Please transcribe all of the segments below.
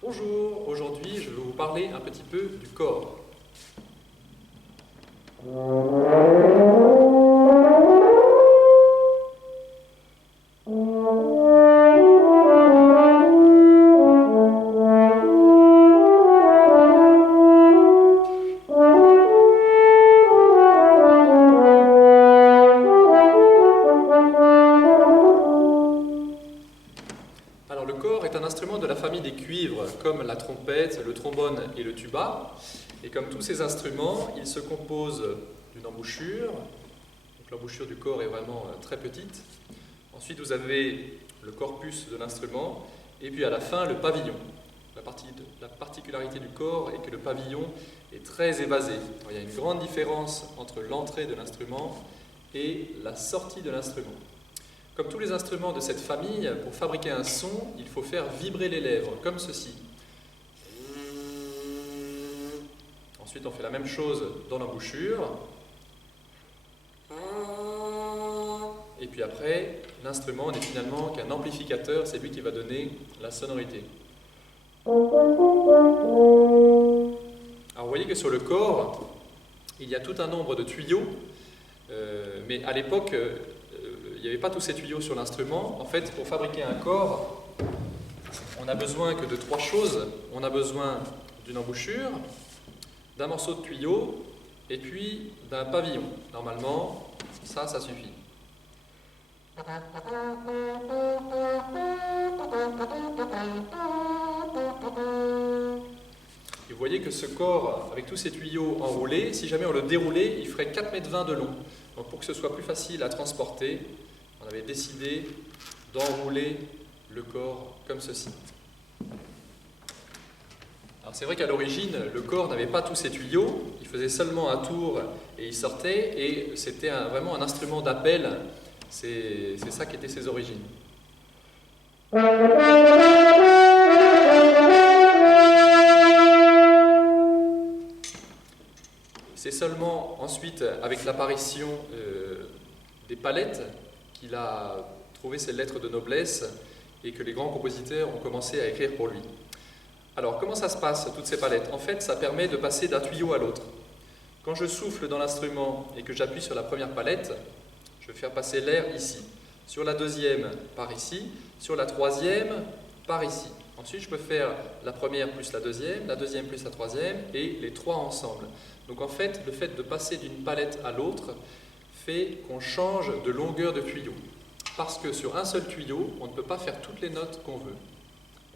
Bonjour, aujourd'hui je vais vous parler un petit peu du corps. Alors le corps est un instrument de la famille des cuivres, comme la trompette, le trombone et le tuba. Et comme tous ces instruments, il se compose d'une embouchure. Donc l'embouchure du corps est vraiment très petite. Ensuite, vous avez le corpus de l'instrument, et puis à la fin, le pavillon. La particularité du corps est que le pavillon est très évasé. Alors, il y a une grande différence entre l'entrée de l'instrument et la sortie de l'instrument. Comme tous les instruments de cette famille, pour fabriquer un son, il faut faire vibrer les lèvres, comme ceci. Ensuite, on fait la même chose dans l'embouchure. Et puis après, l'instrument n'est finalement qu'un amplificateur, c'est lui qui va donner la sonorité. Alors vous voyez que sur le corps, il y a tout un nombre de tuyaux, mais à l'époque, il n'y avait pas tous ces tuyaux sur l'instrument. En fait, pour fabriquer un corps, on n'a besoin que de trois choses. On a besoin d'une embouchure, d'un morceau de tuyau, et puis d'un pavillon. Normalement, ça suffit. Et vous voyez que ce corps, avec tous ces tuyaux enroulés, si jamais on le déroulait, il ferait 4,20 m de long. Donc pour que ce soit plus facile à transporter, on avait décidé d'enrouler le corps comme ceci. Alors c'est vrai qu'à l'origine, le corps n'avait pas tous ces tuyaux, il faisait seulement un tour et il sortait, et c'était vraiment un instrument d'appel, c'est ça qui était ses origines. C'est seulement ensuite, avec l'apparition des palettes, qu'il a trouvé ses lettres de noblesse et que les grands compositeurs ont commencé à écrire pour lui. Alors, comment ça se passe, toutes ces palettes? En fait, ça permet de passer d'un tuyau à l'autre. Quand je souffle dans l'instrument et que j'appuie sur la première palette, je vais faire passer l'air ici. Sur la deuxième, par ici. Sur la troisième, par ici. Ensuite, je peux faire la première plus la deuxième plus la troisième, et les trois ensemble. Donc en fait, le fait de passer d'une palette à l'autre fait qu'on change de longueur de tuyau. Parce que sur un seul tuyau, on ne peut pas faire toutes les notes qu'on veut.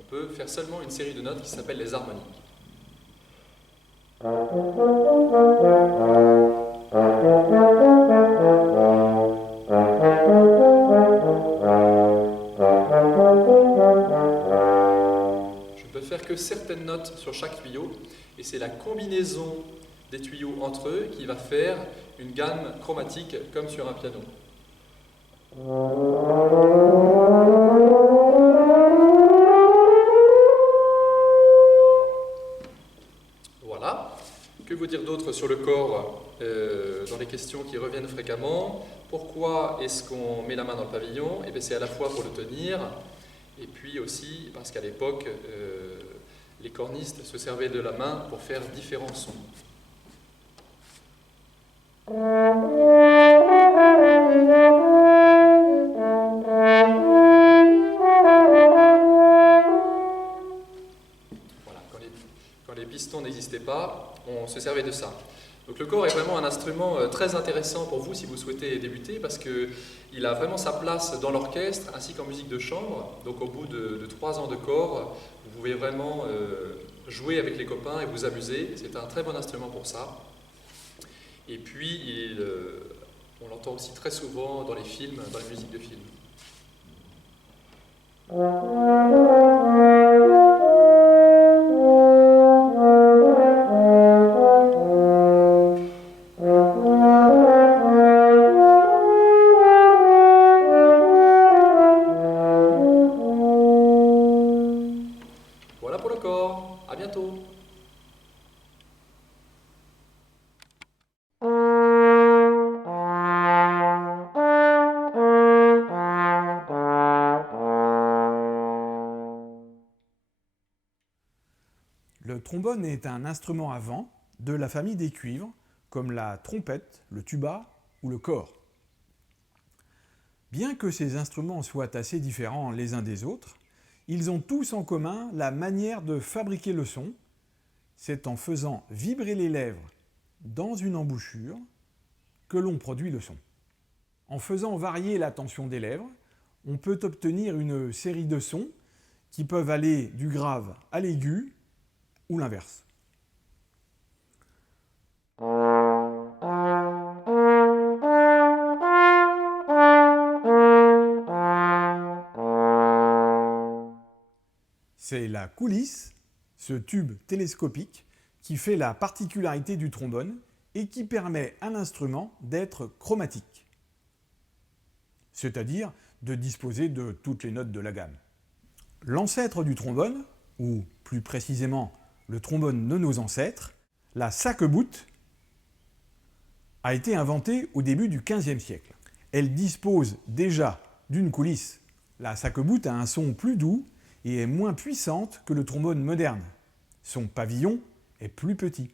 On peut faire seulement une série de notes qui s'appelle les harmoniques. Je ne peux faire que certaines notes sur chaque tuyau, et c'est la combinaison des tuyaux entre eux qui va faire une gamme chromatique comme sur un piano. Voilà. Que vous dire d'autre sur le corps dans les questions qui reviennent fréquemment? Pourquoi est-ce qu'on met la main dans le pavillon? Eh bien, c'est à la fois pour le tenir, et puis aussi parce qu'à l'époque, les cornistes se servaient de la main pour faire différents sons. Voilà, quand les pistons n'existaient pas, on se servait de ça. Donc le corps est vraiment un instrument très intéressant pour vous si vous souhaitez débuter, parce qu'il a vraiment sa place dans l'orchestre ainsi qu'en musique de chambre. Donc au bout de 3 ans de corps, vous pouvez vraiment jouer avec les copains et vous amuser. C'est un très bon instrument pour ça. Et puis, on l'entend aussi très souvent dans les films, dans les musiques de films. Voilà pour le corps. À bientôt. trombone est un instrument à vent de la famille des cuivres, comme la trompette, le tuba ou le cor. Bien que ces instruments soient assez différents les uns des autres, ils ont tous en commun la manière de fabriquer le son. C'est en faisant vibrer les lèvres dans une embouchure que l'on produit le son. En faisant varier la tension des lèvres, on peut obtenir une série de sons qui peuvent aller du grave à l'aigu ou l'inverse. C'est la coulisse, ce tube télescopique, qui fait la particularité du trombone et qui permet à l'instrument d'être chromatique, c'est-à-dire de disposer de toutes les notes de la gamme. L'ancêtre du trombone, ou plus précisément le trombone de nos ancêtres, la saque-boute, a été inventée au début du XVe siècle. Elle dispose déjà d'une coulisse. La saque-boute a un son plus doux et est moins puissante que le trombone moderne. Son pavillon est plus petit.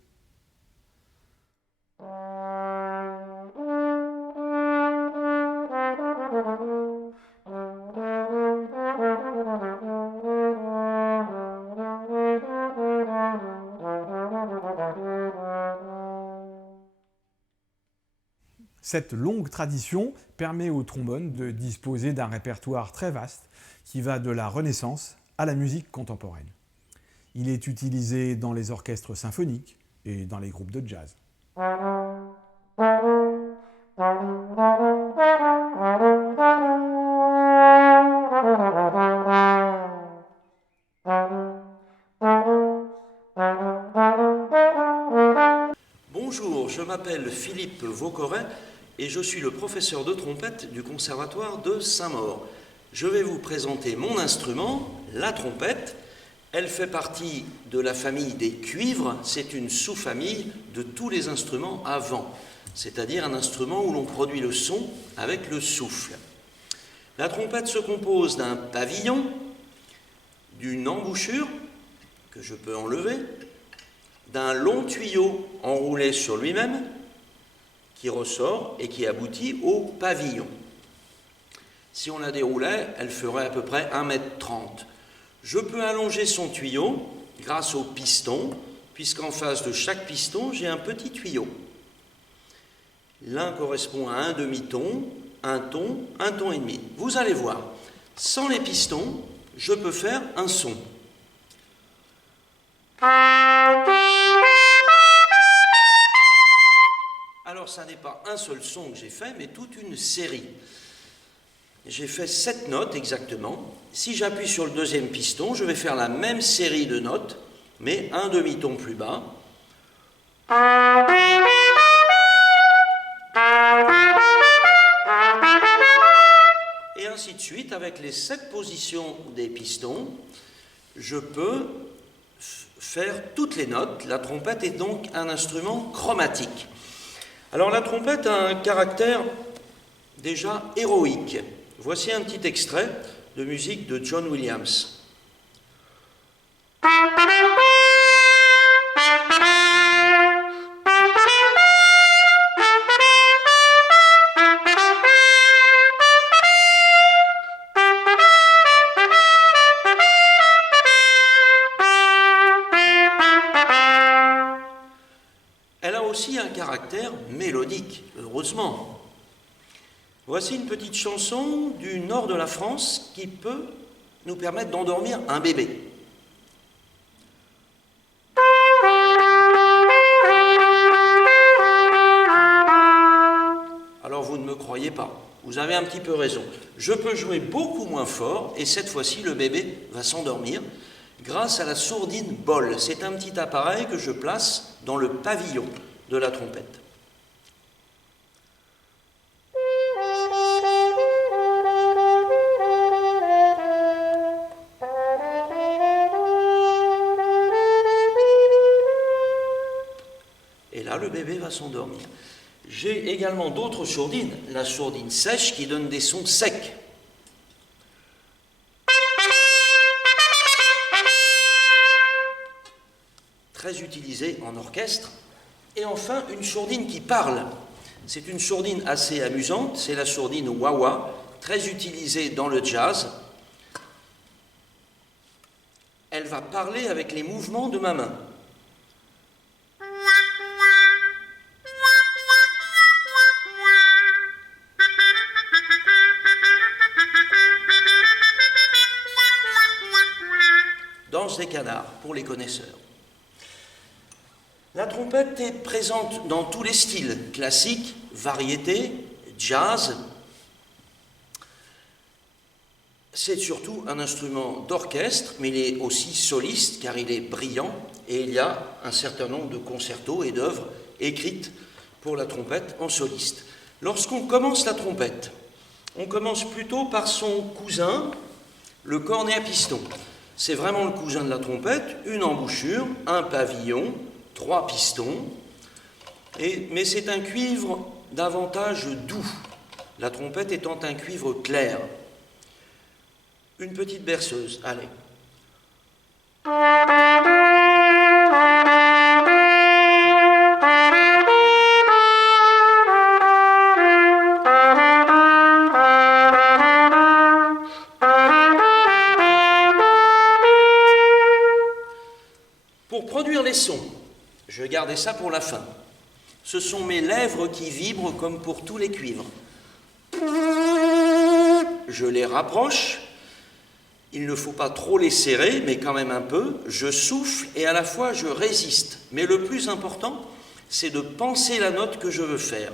Cette longue tradition permet au trombone de disposer d'un répertoire très vaste qui va de la Renaissance à la musique contemporaine. Il est utilisé dans les orchestres symphoniques et dans les groupes de jazz. Bonjour, je m'appelle Philippe Vaucoret et je suis le professeur de trompette du Conservatoire de Saint-Maur. Je vais vous présenter mon instrument, la trompette. Elle fait partie de la famille des cuivres, c'est une sous-famille de tous les instruments à vent, c'est-à-dire un instrument où l'on produit le son avec le souffle. La trompette se compose d'un pavillon, d'une embouchure, que je peux enlever, d'un long tuyau enroulé sur lui-même, qui ressort et qui aboutit au pavillon. Si on la déroulait, elle ferait à peu près 1,30 m. Je peux allonger son tuyau grâce au piston, puisqu'en face de chaque piston, j'ai un petit tuyau. L'un correspond à un demi-ton, un ton et demi. Vous allez voir, sans les pistons, je peux faire un son. Alors, ça n'est pas un seul son que j'ai fait, mais toute une série. J'ai fait 7 notes exactement. Si j'appuie sur le deuxième piston, je vais faire la même série de notes, mais un demi-ton plus bas. Et ainsi de suite, avec les 7 positions des pistons, je peux faire toutes les notes. La trompette est donc un instrument chromatique. Alors la trompette a un caractère déjà héroïque. Voici un petit extrait de musique de John Williams. Elle a aussi un caractère mélodique, heureusement. Voici une petite chanson du nord de la France qui peut nous permettre d'endormir un bébé. Alors vous ne me croyez pas, vous avez un petit peu raison. Je peux jouer beaucoup moins fort et cette fois-ci le bébé va s'endormir grâce à la sourdine bol. C'est un petit appareil que je place dans le pavillon de la trompette. Et là, le bébé va s'endormir. J'ai également d'autres sourdines, la sourdine sèche qui donne des sons secs. très utilisée en orchestre. Et enfin, une sourdine qui parle. C'est une sourdine assez amusante, c'est la sourdine wah-wah, très utilisée dans le jazz. Elle va parler avec les mouvements de ma main. Danse des canards, pour les connaisseurs. La trompette est présente dans tous les styles, classique, variété, jazz. C'est surtout un instrument d'orchestre, mais il est aussi soliste, car il est brillant, et il y a un certain nombre de concertos et d'œuvres écrites pour la trompette en soliste. Lorsqu'on commence la trompette, on commence plutôt par son cousin, le cornet à piston. C'est vraiment le cousin de la trompette, une embouchure, un pavillon, 3 pistons, mais c'est un cuivre davantage doux, la trompette étant un cuivre clair. Une petite berceuse, allez. Pour produire les sons, je vais garder ça pour la fin. Ce sont mes lèvres qui vibrent comme pour tous les cuivres. Je les rapproche. Il ne faut pas trop les serrer, mais quand même un peu. Je souffle et à la fois je résiste. Mais le plus important, c'est de penser la note que je veux faire.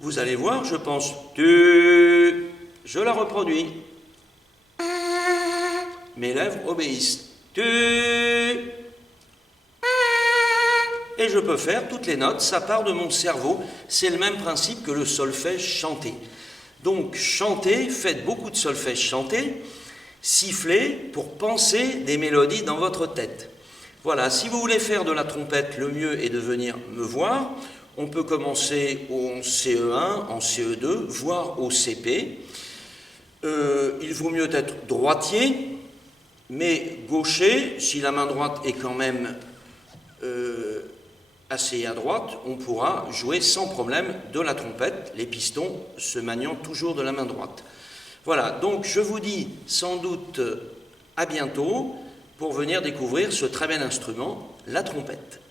Vous allez voir, je pense tu. Je la reproduis. Mes lèvres obéissent. Tu. Et je peux faire toutes les notes, ça part de mon cerveau. C'est le même principe que le solfège chanté. Donc chantez, faites beaucoup de solfège chanté. Siffler pour penser des mélodies dans votre tête. Voilà, si vous voulez faire de la trompette, le mieux est de venir me voir. On peut commencer en CE1, en CE2, voire au CP. Il vaut mieux être droitier, mais gaucher. Si la main droite est quand même assez à droite, on pourra jouer sans problème de la trompette, les pistons se maniant toujours de la main droite. Voilà, donc je vous dis sans doute à bientôt pour venir découvrir ce très bel instrument, la trompette.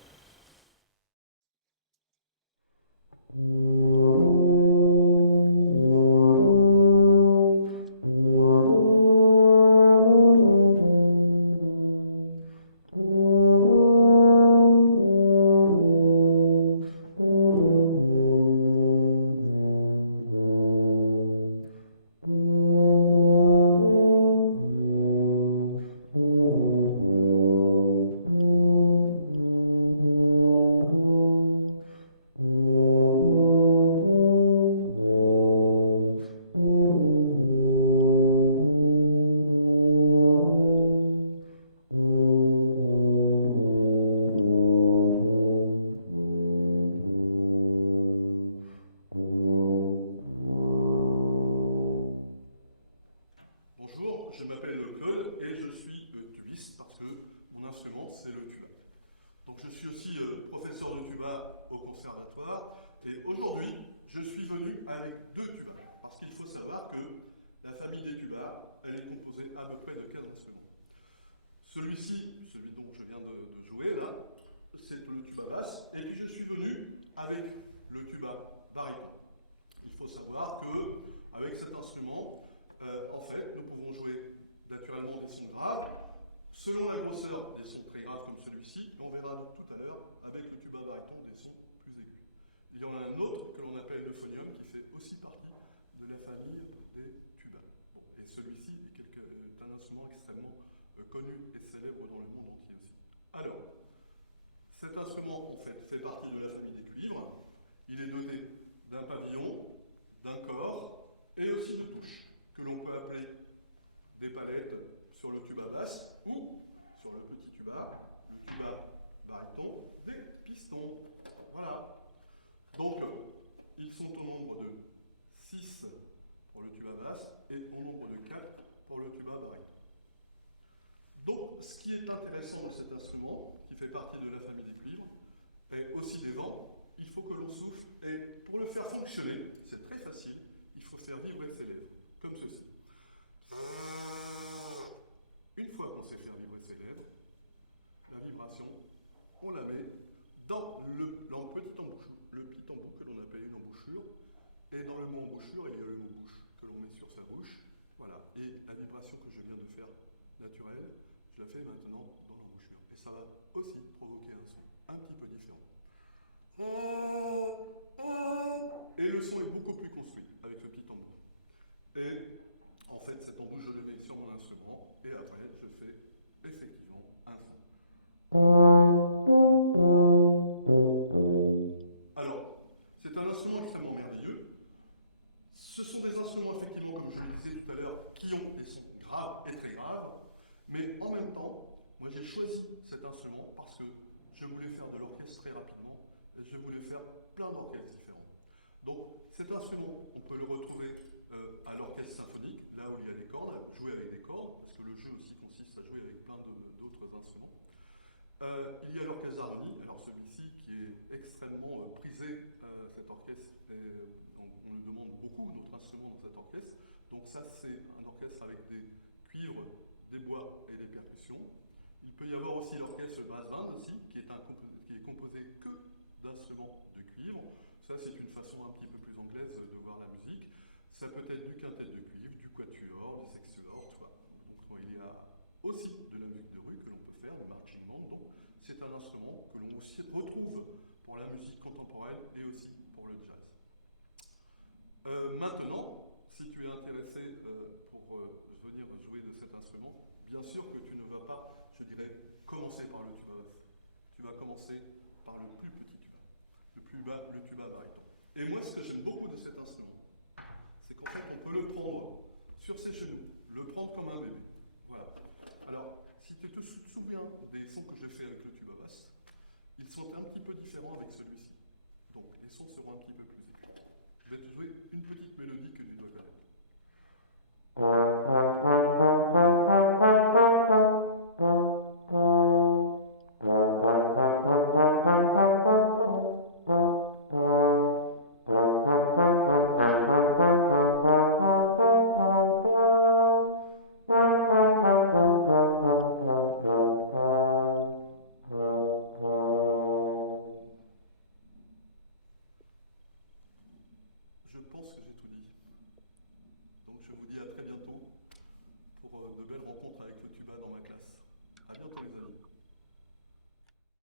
Je m'appelle Claude et je suis tubiste parce que mon instrument c'est le tuba. Donc je suis aussi professeur de tuba au conservatoire et aujourd'hui je suis venu avec 2 tubas parce qu'il faut savoir que la famille des tubas elle est composée à peu près de 15 instruments. Celui-ci, celui dont je viens de jouer là, c'est le tuba basse et puis je suis venu avec le tuba baryton. Il faut savoir que avec cet instrument, en fait, nous pouvons jouer naturellement des sons graves, selon la grosseur des sons très graves comme celui-ci, et on verra tout à l'heure avec le tuba baryton des sons plus aigus. Il y en a un autre que l'on appelle le phonium qui fait aussi partie de la famille des tubas. Bon, et celui-ci est un instrument extrêmement connu et célèbre dans le monde entier aussi. Alors, cet instrument en fait partie de la famille des cuivres. Il est doté d'un pavillon, d'un corps et aussi de touches que l'on peut appeler des palettes sur le tuba basse ou sur le petit tuba, le tuba baryton, des pistons. Voilà. Donc, ils sont au nombre de 6 pour le tuba basse et au nombre de 4 pour le tuba baryton. Donc, ce qui est intéressant de cet instrument, qui fait partie de la famille des cuivres, et aussi des vents. Il faut que l'on souffle, et pour le faire fonctionner, c'est très facile, il faut faire vibrer ses lèvres, comme ceci. Une fois qu'on sait faire vibrer ses lèvres, la vibration, on la met dans le petit embout que l'on appelle une embouchure, et dans le mot embouchure, il y a le mot bouche que l'on met sur sa bouche. Voilà, et la vibration que je viens de faire naturelle, je la fais maintenant dans l'embouchure. Et ça va aussi provoquer un son un petit peu différent. Et le son est beaucoup plus construit avec ce petit embout. Et en fait, cet embout, je le mets sur mon instrument, et après, je fais effectivement un son. Alors, c'est un instrument extrêmement merveilleux. Ce sont des instruments, effectivement, comme je le disais tout à l'heure, qui ont des sons graves et très graves, mais en même temps, moi j'ai choisi cet instrument parce que je voulais faire de l'orchestre très rapidement, et je voulais faire plein d'orchestres différents. Donc cet instrument, on peut le retrouver à l'orchestre symphonique, là où il y a des cordes, jouer avec des cordes, parce que le jeu aussi consiste à jouer avec plein d'autres instruments. Il y a l'orchestre d'harmonie, alors celui-ci qui est extrêmement prisé, cet orchestre, on le demande beaucoup, notre instrument dans cet orchestre. Donc ça c'est un orchestre avec des cuivres, des bois et des percussions. Il peut y avoir aussi l'orchestre basse band aussi, qui est un